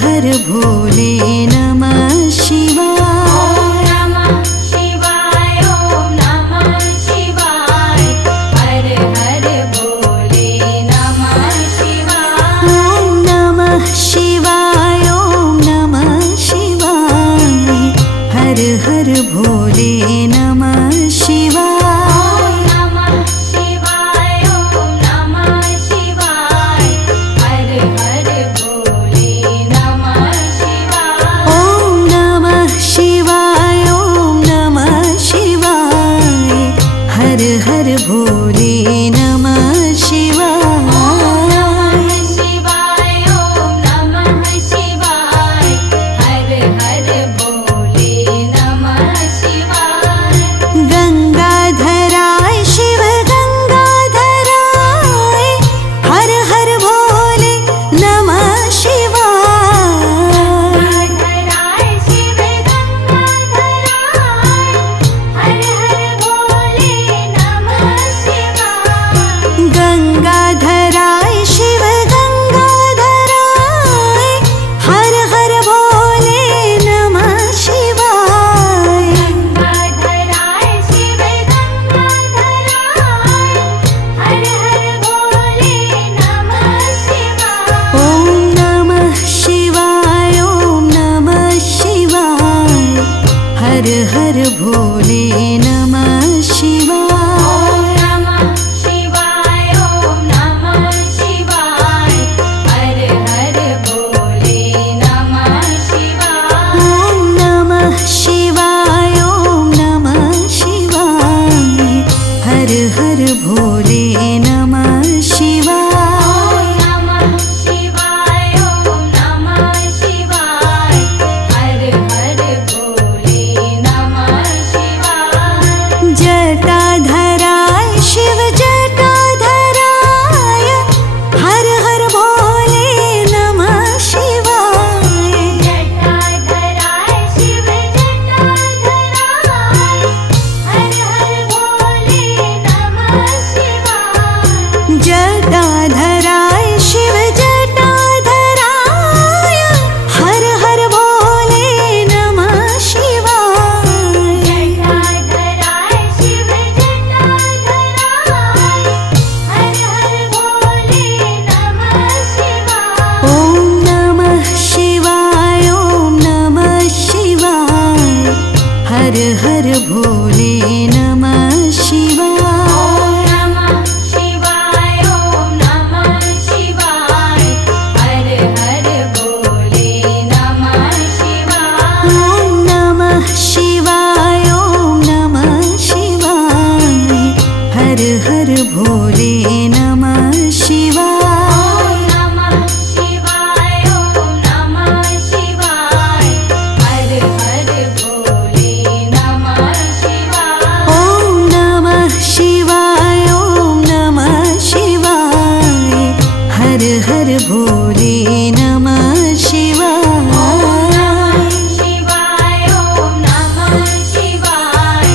हर भोले नमः शिवाय। नमः शिवाय ओम नमः शिवाय हर हर भोले नमः शिवाय। ओम नमः शिवाय ओम नमः शिवाय हर हर भोले नमः शिवाय। ओम नमः शिवाय ओम नमः शिवाय हर हर भोले नमः शिवाय। ओम नमः शिवाय ओम नमः शिवाय हर हर भोले नमः शिवाय। शिवाय ओम नमः शिवाय हर हर भोले नमः शिवाय। गंगाधराय शिव गंगाधराय हर हर भोले नमः शिवाय। गंगाधराय शिव गंगाधराय हर हर भोले नमः शिवाय। गंगाधराय शिव गंगाधराय हर हर भोले नमः शिवाय। गंगाधराय शिव गंगाधराय हर हर भोले नमः शिवाय। ओम नमः शिवाय ओम नमः शिवाय हर हर भोले नमः शिवाय। नमः शिवाय ओम नमः शिवाय हर हर भोले नमः शिवाय। ओम नमः शिवाय ओम नमः शिवाय हर हर भोले नमः शिवाय। नमः शिवाय ओम नमः शिवाय हर हर भोले नमः शिवाय। जटाधराय शिव जटाधराय हर हर भोले नमः शिवाय। जटाधराय शिव जटाधराय हर हर भोले नमः शिवाय। जटाधराय शिव जटाधराय हर हर भोले नमः शिवाय। जटाधराय शिव जटाधराय हर हर भोले नमः शिवाय। ओम नमः शिवाय ओम नमः शिवाय हर हर भोले नमः शिवाय। नमः शिवाय ओम नमः शिवाय हर हर भोले नमः शिवाय। ओम नमः शिवाय ओम नमः शिवाय हर हर भोले नमः शिवाय। नमः शिवाय ओम नमः शिवाय हर हर भोले नमः शिवाय। ओम नमः शिवाय ओम नमः शिवाय हर हर भोले नमः शिवाय। शिवाय ओम नमः शिवाय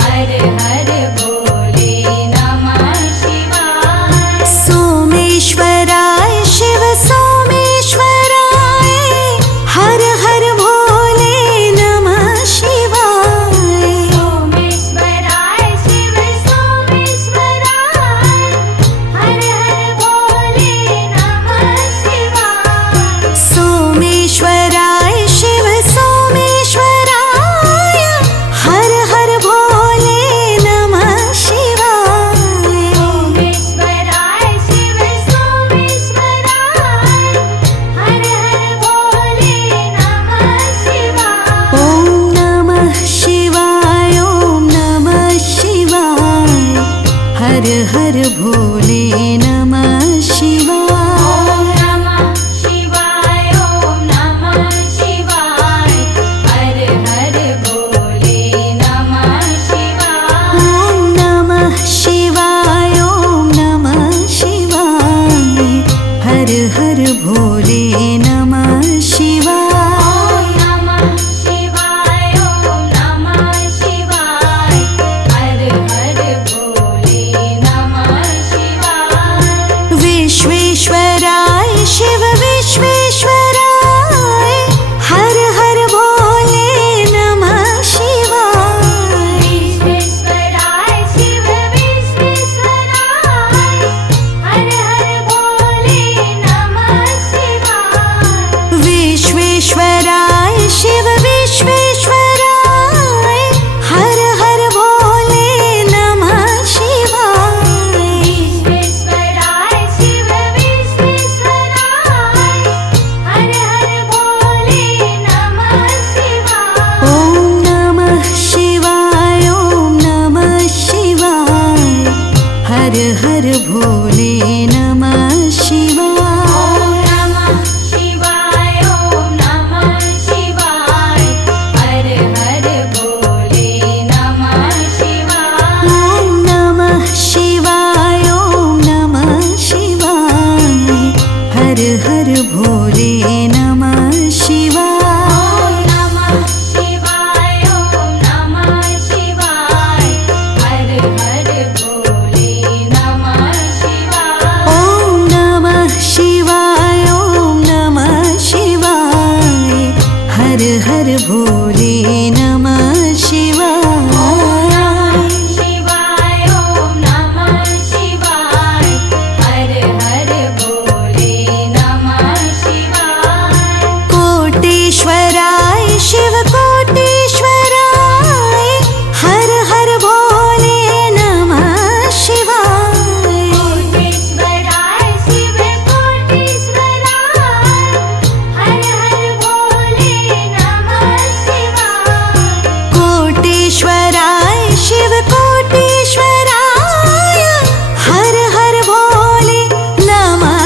हर हर भोले नमः शिवाय। सोमेश्वराय शिव सोमेश्वराय हर हर भोले नमः शिवाय। सोमेश्वराय शिव सोमेश्वराय हर हर भोले नमः शिवाय। सोमेश्वराय शिव सोमेश्वराय हर हर भोले नमः शिवाय। सोमेश्वराय शिव सोमेश्वराय हर हर भोले नमः शिवाय। ओम नमः शिवाय ओम नमः शिवाय हर हर भोले नमः शिवाय। नमः शिवाय ओम नमः शिवाय हर हर भोले नमः शिवाय। ओम नमः शिवाय ओम नमः शिवाय हर हर भोले नमः शिवाय। नमः शिवाय ओम नमः शिवाय हर हर भोले नमः शिवाय। विश्वेश हर हर भोले नमः शिवाय। नमः शिवाय ॐ नमः शिवाय हर हर भोले नमः शिवाय। ॐ नमः शिवाय ॐ नमः शिवाय हर हर भोले नमः शिवाय। नमः शिवाय ॐ नमः शिवाय हर हर भोले नमः शिवाय। ॐ नमः शिवाय ॐ नमः शिवाय हर हर भोले नमः शिवाय। शिवाय ॐ नमः शिवाय हर हर भोले नमः शिवाय। कोटेश्वराय शिव कोटेश्वराय हर हर भोले नमः शिवाय। कोटेश्वराय शिव कोटेश्वराय हर हर भोले नमः शिवाय। कोटेश्वराय शिव कोटेश्वराय हर हर भोले नमः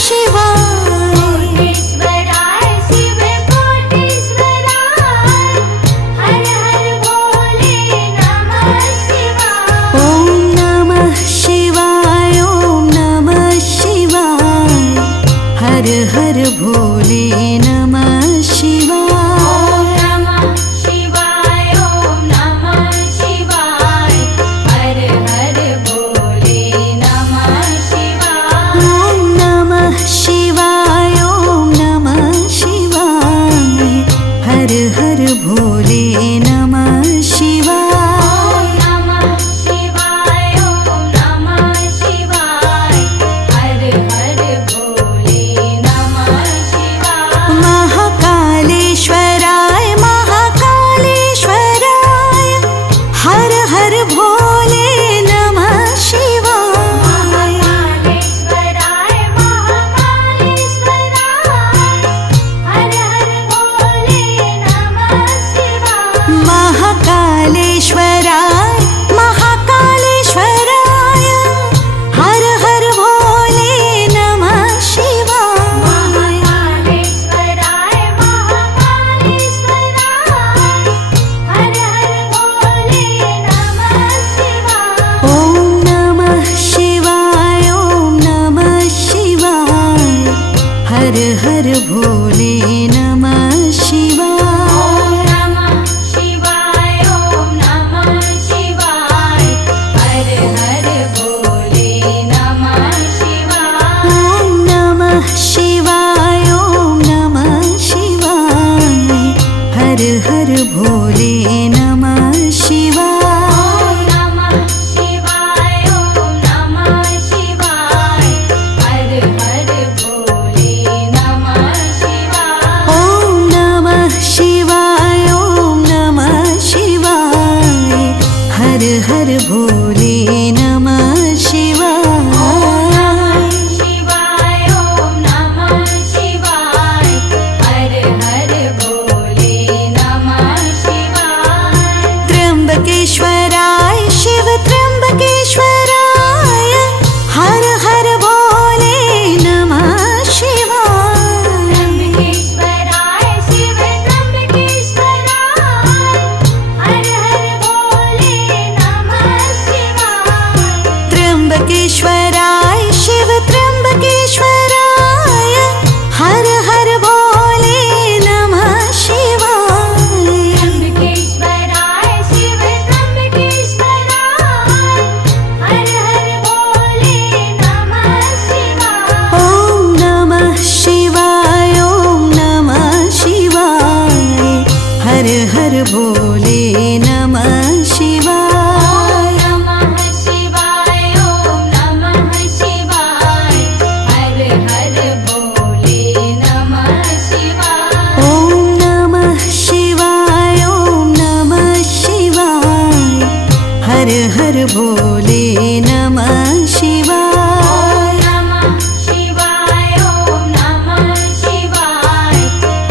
शिवाय। कोटेश्वराय शिव कोटेश्वराय हर हर भोले नमः शिवाय। ॐ नमः शिवाय ॐ नमः शिवाय हर हर भोले नमः शिवाय। नमः शिवाय ॐ नमः शिवाय हर हर भोले नमः शिवाय। ॐ नमः शिवाय ॐ नमः शिवाय हर हर भोले नमः शिवाय। नमः शिवाय ॐ नमः शिवाय हर हर भोले नमः शिवाय। महाकालेश्वराय महाकालेश्वराय हर हर भोले नमः शिवाय। महाकालेश्वराय महाकालेश्वराय हर हर भोले नमः शिवाय। महाकालेश्वराय महाकालेश्वराय हर हर भोले नमः शिवाय। महाकालेश्वराय महाकालेश्वराय हर हर भोले नमः शिवाय। ॐ नमः शिवाय ॐ नमः शिवाय हर हर भोले नमः शिवाय। नमः शिवाय ॐ नमः शिवाय हर हर भोले नमः शिवाय। ॐ नमः शिवाय ॐ नमः शिवाय हर हर भोले नमः शिवाय। नमः शिवाय ॐ नमः शिवाय हर हर भोले नमः शिवाय। ॐ नमः शिवाय ॐ नमः शिवाय हर हर भोले नमः शिवाय। शिवाय ॐ नमः शिवाय हर हर भोले नमः शिवाय। त्र्यंबकेश्वराय शिव त्र्यंबकेश्वराय हर हर भोले नमः शिवाय। त्र्यंबकेश्वराय शिव त्र्यंबकेश्वराय हर हर भोले नमः शिवाय। त्र्यंबकेश्वराय शिव त्र्यंबकेश्वराय हर हर भोले नमः शिवाय। त्र्यंबकेश्वराय शिव त्र्यंबकेश्वराय हर हर भोले नमः शिवाय। ॐ नमः शिवाय ॐ नमः शिवाय हर हर भोले नमः शिवाय। नमः शिवाय ॐ नमः शिवाय हर हर भोले नमः शिवाय। ॐ नमः शिवाय ॐ नमः शिवाय हर हर भोले नमः शिवाय। नमः शिवाय ॐ नमः शिवाय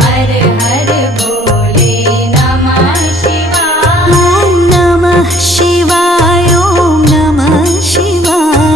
हर हर भोले नमः शिवाय। ॐ नमः शिवाय ॐ नमः शिवाय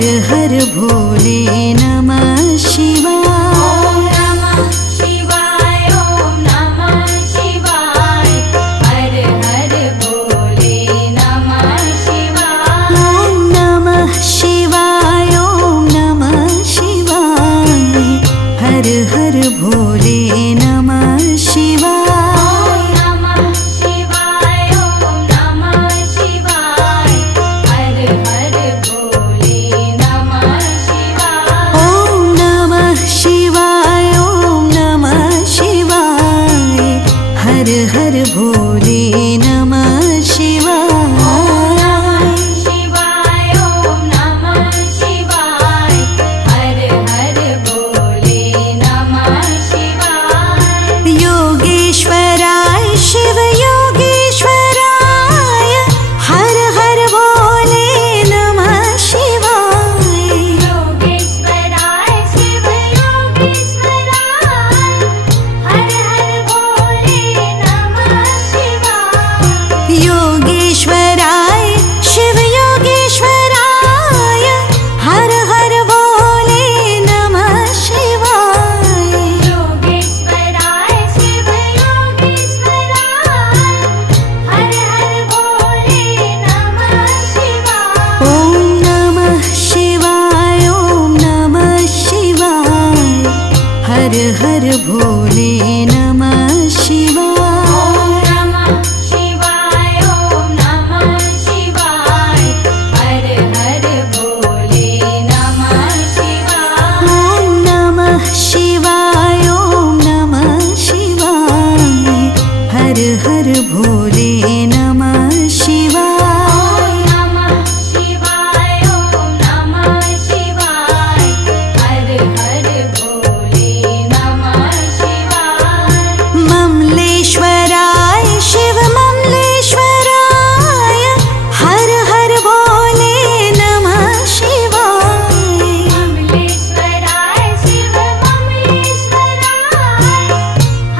हर हर भोले नमः शिवाय। नमः शिवाय ॐ नमः शिवाय हर हर भोले नमः शिवाय। ॐ नमः शिवाय ॐ नमः शिवाय हर हर भोले नमः शिवाय। नमः शिवाय ॐ नमः शिवाय हर हर भोले नमः शिवाय। ॐ नमः शिवाय ॐ नमः शिवाय हर हर भोले नमः शिवाय। शिवाय ॐ नमः शिवाय हर हर भोले नमः शिवाय। योगेश्वराय शिव योगेश्वराय हर हर भोले नमः शिवाय। योगेश्वराय शिव योगेश्वराय हर हर भोले नमः शिवाय। योगेश्वराय शिव योगेश्वराय हर हर भोले नमः शिवाय। योगेश्वराय शिव योगेश्वराय हर हर भोले नमः शिवाय। ॐ नमः शिवाय ॐ नमः शिवाय हर हर भोले नमः शिवाय। नमः शिवाय ॐ नमः शिवाय हर हर भोले नमः शिवाय। ॐ नमः शिवाय ॐ नमः शिवाय हर हर भोले नमः शिवाय। नमः शिवाय ॐ नमः शिवाय हर हर भोले नमः शिवाय। ममलेश्वराय शिव ममलेश्वराय हर हर भोले नमः शिवाय। ममलेश्वराय शिव ममलेश्वराय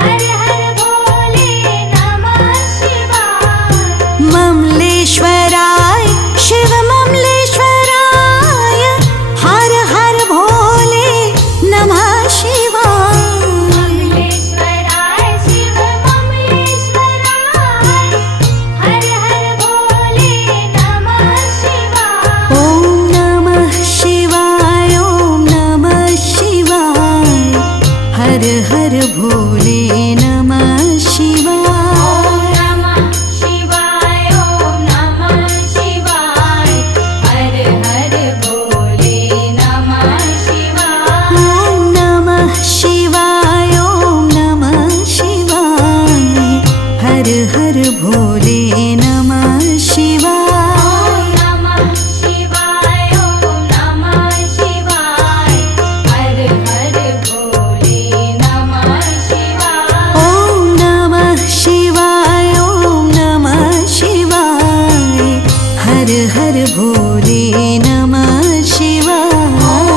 हर हर भोले नमः शिवाय। ममलेश्वराय शिव ममलेश्वराय हर हर भोले नमः शिवाय। ममलेश्वराय शिव ममलेश्वराय हर हर भोले नमः शिवाय। ॐ नमः शिवाय ॐ नमः शिवाय हर हर भोले नमः शिवाय। नमः शिवाय ॐ नमः शिवाय हर हर भोले नमः शिवाय। ॐ नमः शिवाय ॐ नमः शिवाय हर हर भोले नमः शिवाय। नमः शिवाय ॐ नमः शिवाय हर हर भोले नमः शिवाय। ॐ नमः शिवाय ॐ नमः शिवाय हर हर भोले नमः शिवाय।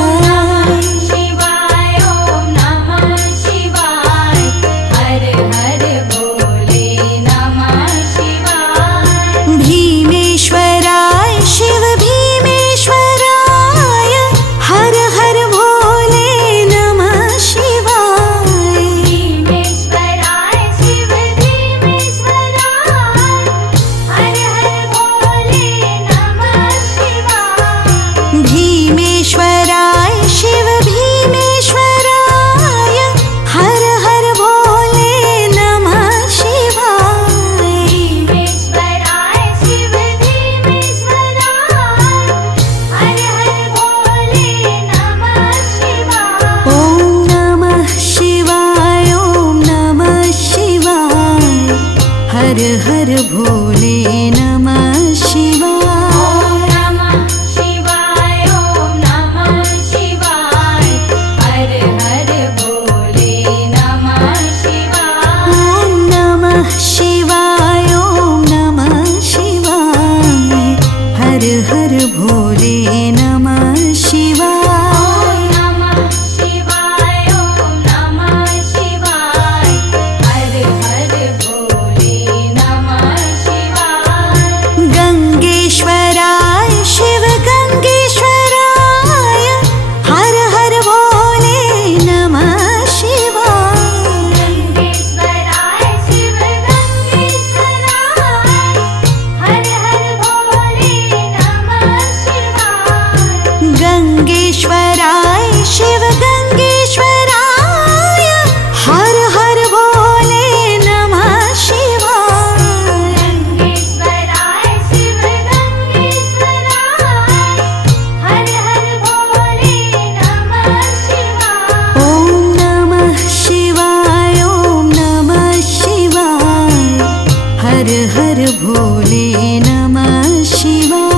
शिवाय ॐ नमः शिवाय हर हर भोले नमः शिवाय। भीमेश्वराय शिव भीमेश्वराय हर हर भोले नमः शिवाय। भीमेश्वराय शिव भीमेश्वराय हर हर भोले नमः शिवाय। भीमेश्वराय शिव भीमेश्वराय हर हर भोले नमः शिवाय। भीमेश्वराय शिव भीमेश्वराय हर हर भोले नमः शिवाय। ॐ नमः शिवाय ॐ नमः शिवाय हर हर भोले नमः शिवाय। नमः शिवाय ॐ नमः शिवाय हर हर भोले नमः शिवाय। ॐ नमः शिवाय ॐ नमः शिवाय हर हर भोले नमः शिवाय। नमः शिवाय ॐ नमः शिवाय हर हर भोले नमः शिवाय। गंगेश्वराय शिव गंगेश्वराय गंगेश्वराय शिव गंगेश्वराय हर हर भोले नमः शिवाय। गंगेश्वराय शिव गंगेश्वराय हर हर भोले नमः शिवाय। ॐ नमः शिवाय ॐ नमः शिवाय हर हर भोले नमः शिवाय।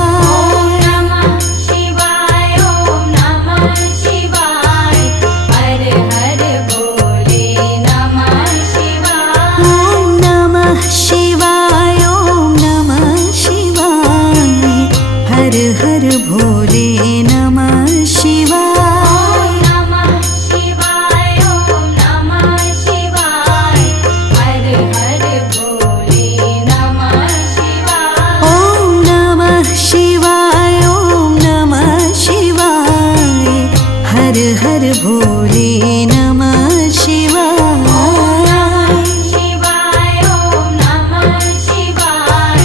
नमः शिवाय ॐ नमः शिवाय हर हर भोले नमः शिवाय। ॐ नमः शिवाय ॐ नमः शिवाय हर हर भोले नमः शिवाय। नमः शिवाय ॐ नमः शिवाय हर हर भोले नमः शिवाय। ॐ नमः शिवाय ॐ नमः शिवाय हर हर भोले नमः शिवाय। शिवाय ॐ नमः शिवाय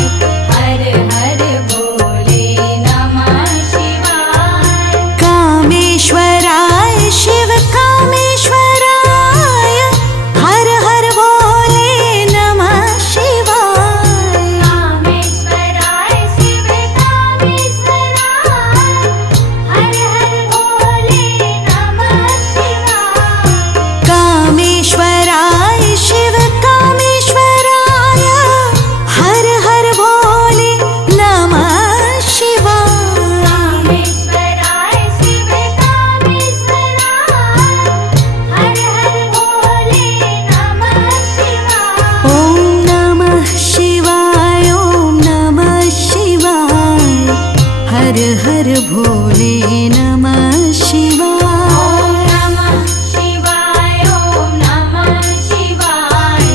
हर हर भोले नमः शिवाय। कामेश्वराय शिव कामेश्वराय हर हर भोले नमः शिवाय। कामेश्वराय शिव कामेश्वराय हर हर भोले नमः शिवाय। कामेश्वराय शिव कामेश्वराय हर हर भोले नमः शिवाय। कामेश्वराय शिव कामेश्वराय हर हर भोले नमः शिवाय। ॐ नमः शिवाय ॐ नमः शिवाय हर हर भोले नमः शिवाय। नमः शिवाय ॐ नमः शिवाय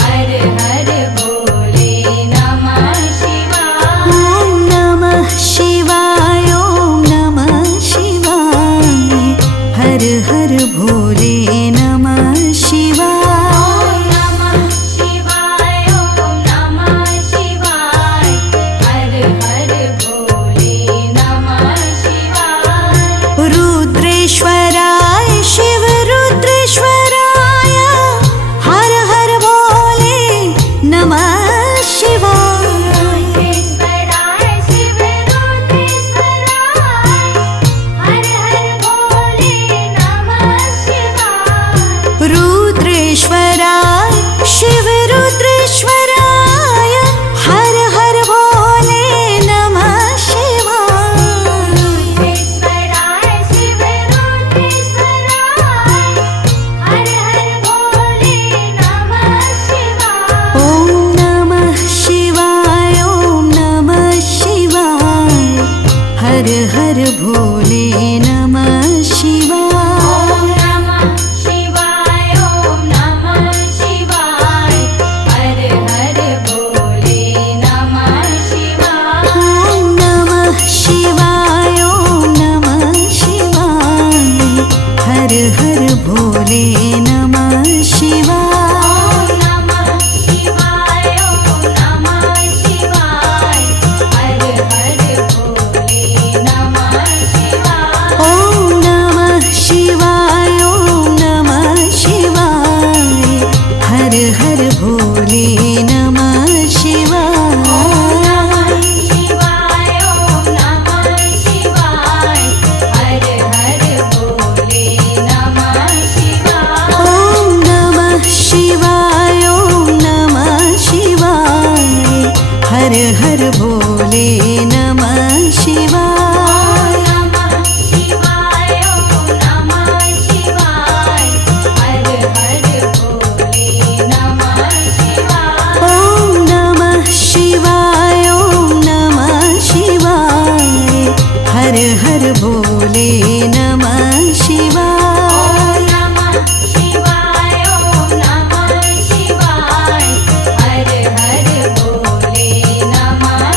हर हर भोले नमः शिवाय। ॐ नमः शिवाय ॐ नमः शिवाय हर हर भोले नमः शिवाय। नमः शिवाय ॐ नमः शिवाय हर हर भोले नमः शिवाय। रुद्रेश्वराय शिव रुद्रेश्वराय हर हर भोले नमः शिवाय। रुद्रेश्वराय शिव रुद्रेश्वराय हर हर भोले नमः शिवाय। रुद्रेश्वराय शिव रुद्रेश्वराय हर हर भोले नमः शिवाय। रुद्रेश्वराय शिव रुद्रेश्वराय हर हर भोले नमः शिवाय। ॐ नमः शिवाय ॐ नमः शिवाय हर हर भोले नमः शिवाय। नमः शिवाय ॐ नमः शिवाय हर हर भोले नमः शिवाय। ॐ नमः शिवाय ॐ नमः शिवाय हर हर भोले नमः शिवाय। नमः शिवाय ॐ नमः शिवाय हर हर भोले नमः शिवाय। ॐ नमः शिवाय ॐ नमः शिवाय हर हर भोले नमः शिवाय। शिवाय ॐ नमः शिवाय हर हर भोले नमः शिवाय। ॐ नमः शिवाय ॐ नमः शिवाय हर हर भोले नमः शिवाय। नमः शिवाय ॐ नमः शिवाय हर हर भोले नमः शिवाय। ॐ नमः शिवाय ॐ नमः शिवाय हर हर भोले नमः शिवाय। नमः शिवाय ॐ नमः शिवाय हर हर भोले नमः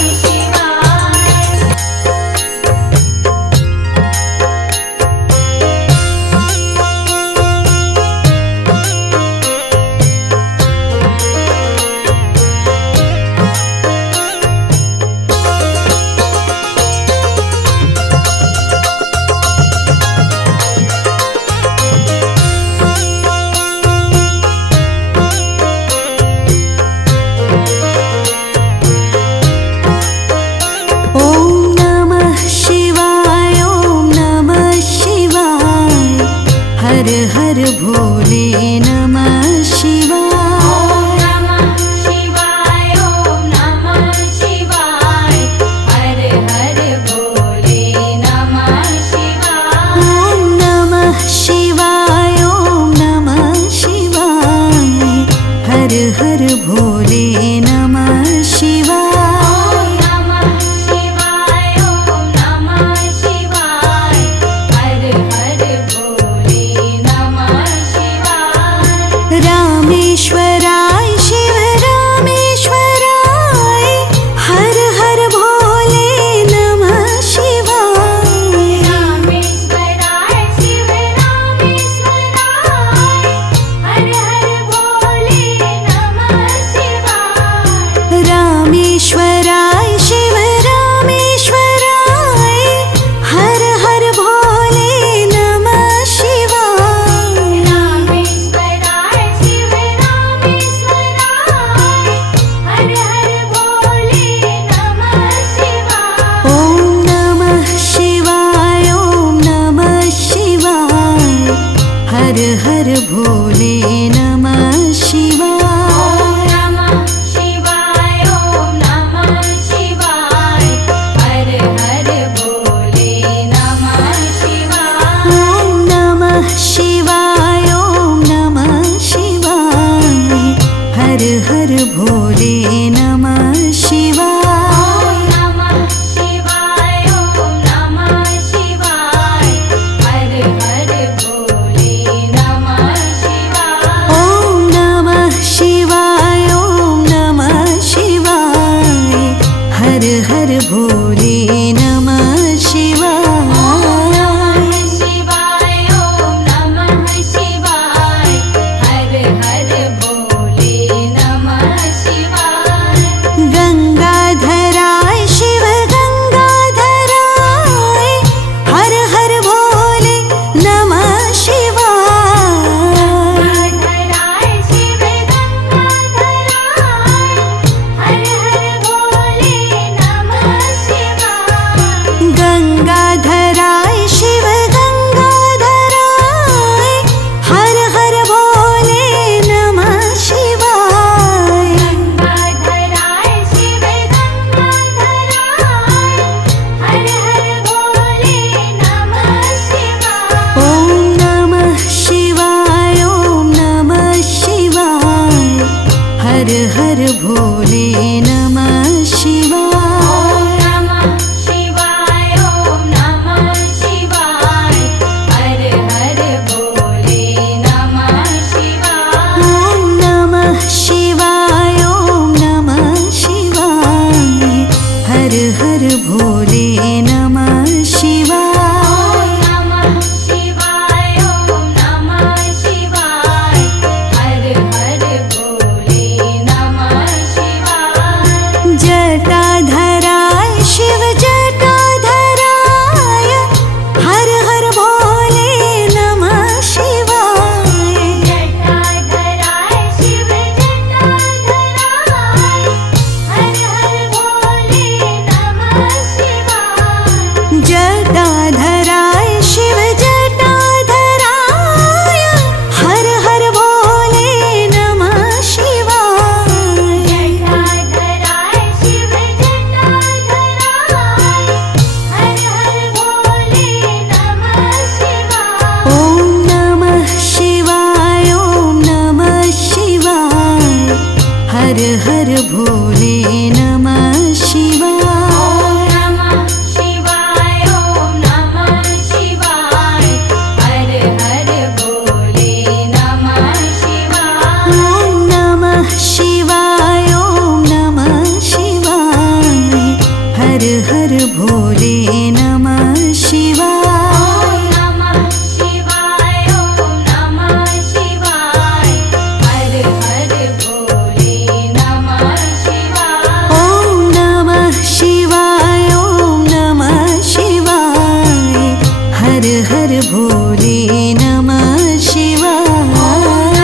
हर भोले नमः शिवाय।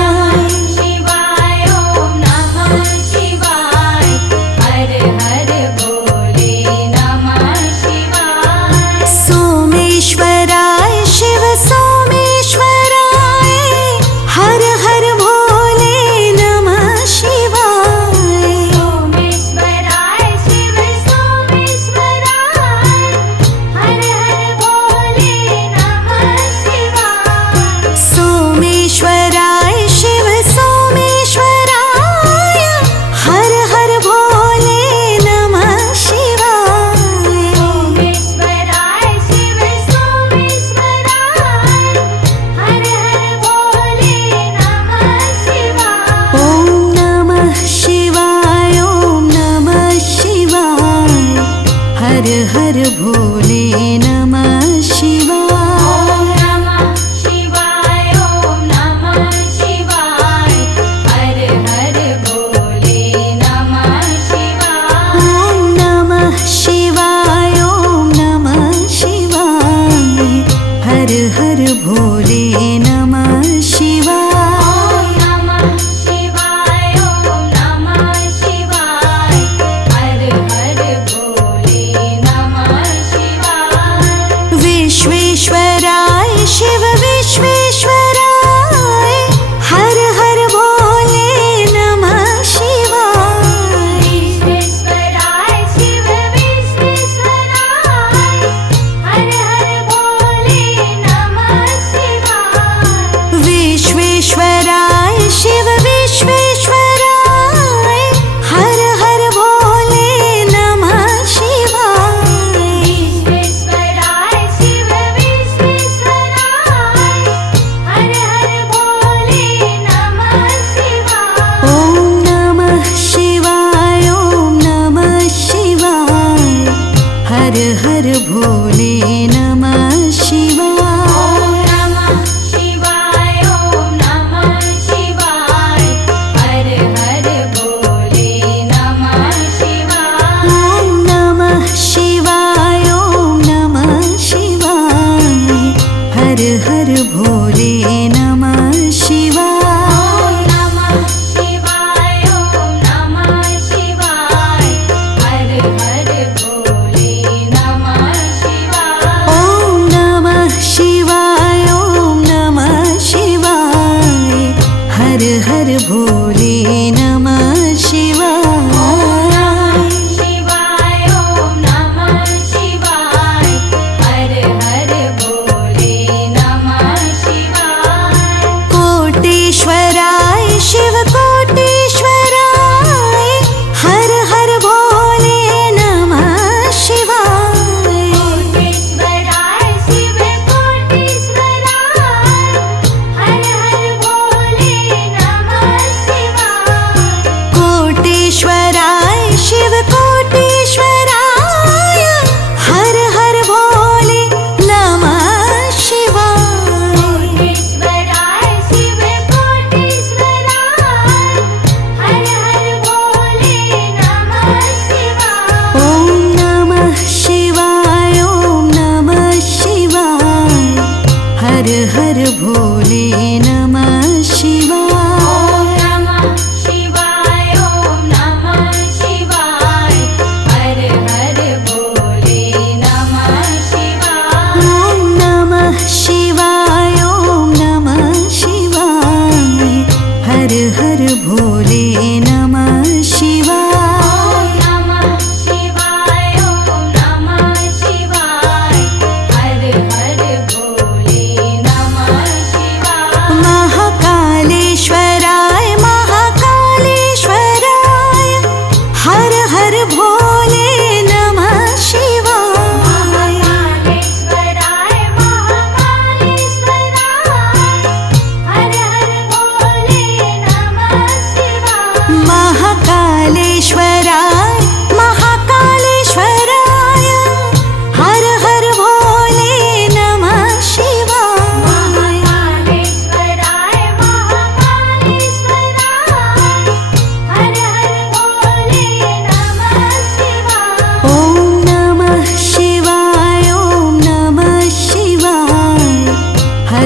शिवाय ॐ नमः शिवाय हर हर भोले नमः शिवाय। सोमेश्वराय शिव सोमेश्वराय हर हर भोले नमः शिवाय। सोमेश्वराय शिव सोमेश्वराय हर हर भोले नमः शिवाय। सोमेश्वराय शिव सोमेश्वराय हर हर भोले नमः शिवाय। सोमेश्वराय शिव सोमेश्वराय हर हर भोले नमः शिवाय। ॐ नमः शिवाय ॐ नमः शिवाय हर हर भोले नमः शिवाय। नमः शिवाय ॐ नमः शिवाय हर हर भोले नमः शिवाय। ॐ नमः शिवाय ॐ नमः शिवाय हर हर भोले नमः शिवाय। नमः शिवाय ॐ नमः शिवाय हर हर भोले नमः शिवाय। विश्वेश्वराय शिव विश्वेश्वराय हर हर भोले नमः शिवाय। विश्वेश्वराय शिव विश्वेश्वराय हर हर भोले नमः शिवाय। विश्वेश्वराय शिव विश्वेश्वराय हर हर भोले नमः शिवाय। विश्वेश्वराय शिव विश्वेश्वराय हर हर भोले नमः शिवाय। ॐ नमः शिवाय ॐ नमः शिवाय हर हर भोले नमः शिवाय। नमः शिवाय ॐ नमः शिवाय हर हर भोले नमः शिवाय। ॐ नमः शिवाय ॐ नमः शिवाय हर हर भोले नमः शिवाय। नमः शिवाय ॐ नमः शिवाय हर हर भोले नमः शिवाय। ॐ नमः शिवाय ॐ नमः शिवाय हर हर भोले नमः शिवाय। शिवाय ॐ नमः शिवाय हर हर भोले नमः शिवाय। कोटेश्वराय शिव कोटेश्वराय हर हर भोले नमः शिवाय। कोटेश्वराय शिव कोटेश्वराय हर हर भोले नमः शिवाय। कोटेश्वराय शिव कोटेश्वराय हर हर भोले नमः शिवाय। कोटेश्वराय शिव कोटेश्वराय हर हर भोले नमः शिवाय। ॐ नमः शिवाय ॐ नमः शिवाय हर हर भोले नमः शिवाय। नमः शिवाय ॐ नमः शिवाय हर हर भोले नमः शिवाय। ॐ नमः शिवाय ॐ नमः शिवाय हर हर भोले नमः शिवाय। नमः शिवाय ॐ नमः शिवाय हर हर भोले नमः शिवाय। महाकालेश्वर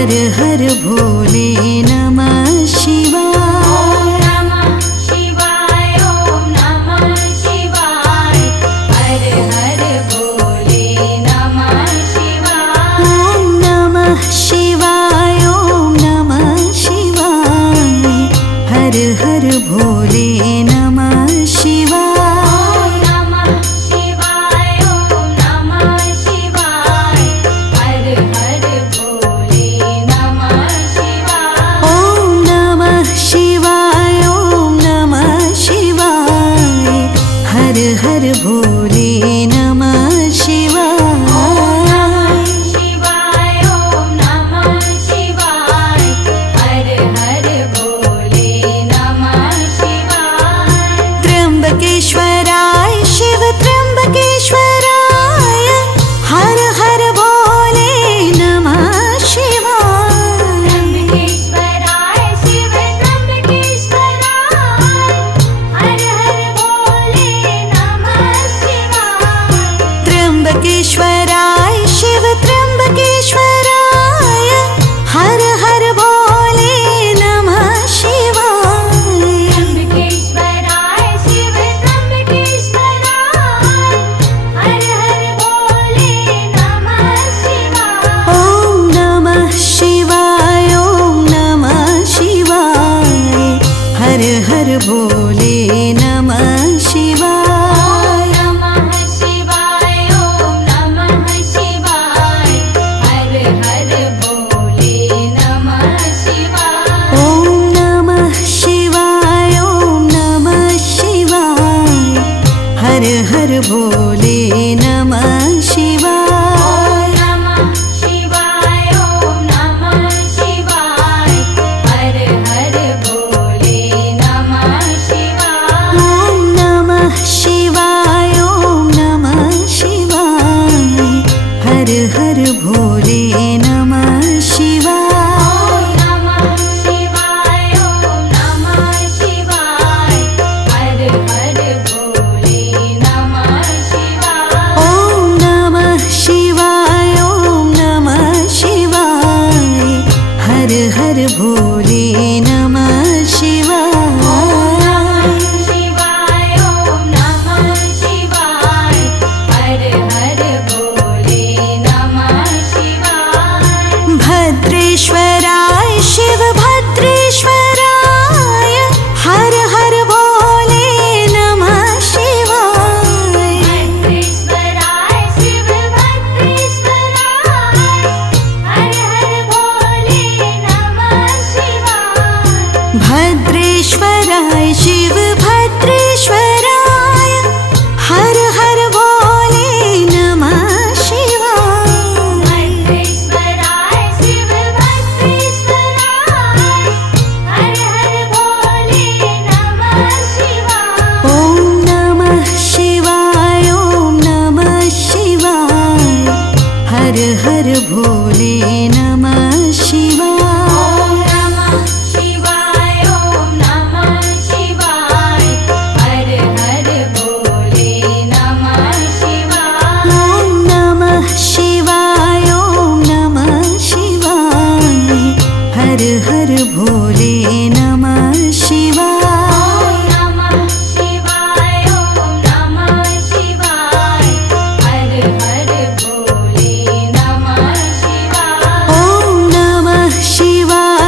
हर हर भोले नमः शिवाय। नमः शिवाय ॐ नमः शिवाय हर हर भोले नमः शिवाय। ॐ नमः शिवाय ॐ नमः शिवाय हर हर भोले नमः शिवाय। नमः शिवाय ॐ नमः शिवाय हर हर भोले नमः शिवाय। ॐ नमः शिवाय ॐ नमः शिवाय हर हर भोले नमः शिवाय। शिवाय ॐ नमः शिवाय हर हर भोले नमः शिवाय। त्र्यंबकेश्वराय शिव त्र्यंबकेश्वराय हर हर भोले नमः शिवाय। त्र्यंबकेश्वराय शिव त्र्यंबकेश्वराय हर हर भोले नमः शिवाय। त्र्यंबकेश्वराय शिव त्र्यंबकेश्वराय हर हर भोले नमः शिवाय। त्र्यंबकेश्वराय शिव त्र्यंबकेश्वराय हर हर भोले नमः शिवाय। ॐ नमः शिवाय ॐ नमः शिवाय हर हर भोले नमः शिवाय। नमः शिवाय ॐ नमः शिवाय हर हर भोले नमः शिवाय। ॐ नमः शिवाय ॐ नमः शिवाय हर हर भोले नमः शिवाय। नमः शिवाय ॐ नमः शिवाय हर हर भोले नमः शिवाय। ॐ नमः शिवाय ॐ नमः शिवाय हर हर भोले नमः शिवाय। नमः शिवाय ॐ नमः शिवाय हर हर भोले नमः शिवाय। ॐ नमः शिवाय ॐ नमः शिवाय हर हर भोले नमः शिवाय। शिवाय ॐ नमः शिवाय हर हर भोले नमः शिवाय। भद्रेश्वराय शिव भद्रेश्वराय हर हर भोले नमः शिवाय। भद्रेश्वराय शिव भद्रेश्वराय हर हर भोले नमः शिवाय। भद्रेश्वराय शिव भद्रेश्वराय हर हर भोले नमः शिवाय। भद्रेश्वराय शिव भद्रेश्वराय हर हर भोले नमः शिवाय। ॐ नमः शिवाय ॐ नमः शिवाय हर हर भोले नमः शिवाय। नमः शिवाय ॐ नमः शिवाय हर हर भोले नमः शिवाय। ॐ नमः शिवाय ॐ नमः शिवाय हर हर भोले नमः शिवाय। नमः शिवाय ॐ नमः शिवाय हर हर भोले नमः शिवाय। ॐ नमः शिवाय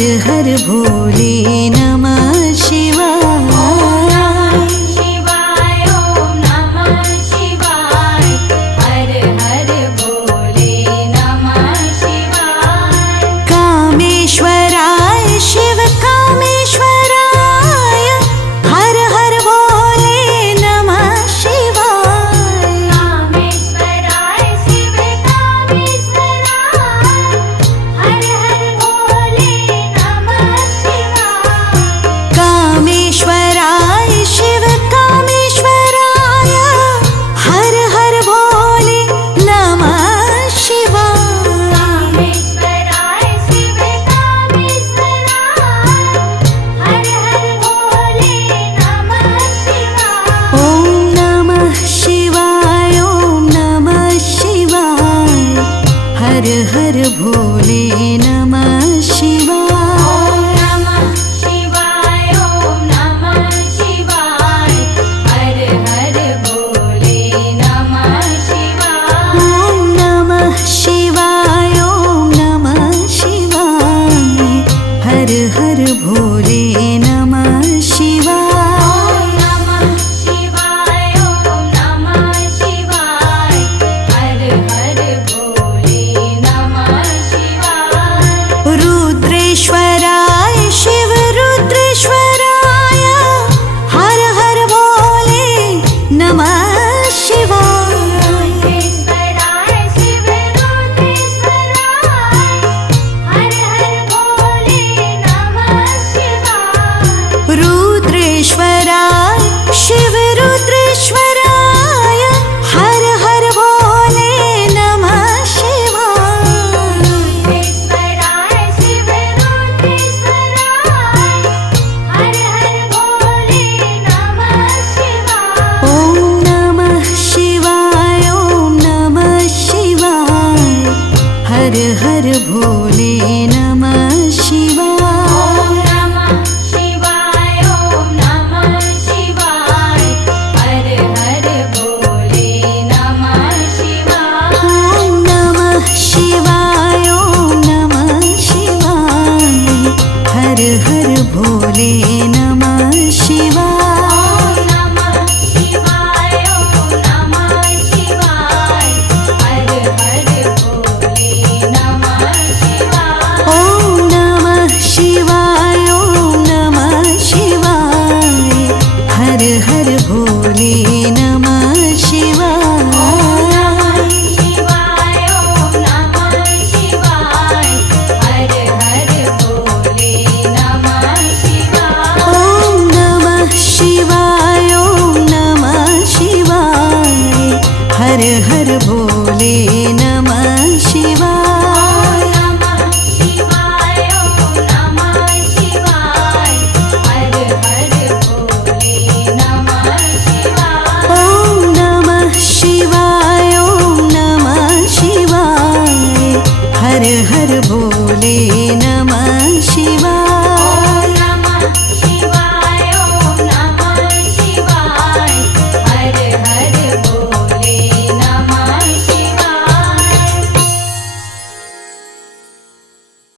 हर हर भोले नमः शिवाय शिवाय ॐ नमः शिवाय हर हर भोले नमः शिवाय कामेश्वराय शिव कामेश्वराय हर हर भोले नमः शिवाय कामेश्वराय शिव कामेश्वराय हर हर भोले नमः शिवाय कामेश्वराय शिव कामेश्वराय हर हर भोले नमः शिवाय कामेश्वराय शिव कामेश्वराय हर हर भोले नमः शिवाय ॐ नमः शिवाय ॐ नमः शिवाय हर हर भोले नमः शिवाय नमः शिवाय ॐ नमः शिवाय हर हर भोले नमः शिवाय ॐ नमः शिवाय ॐ नमः शिवाय हर हर भोले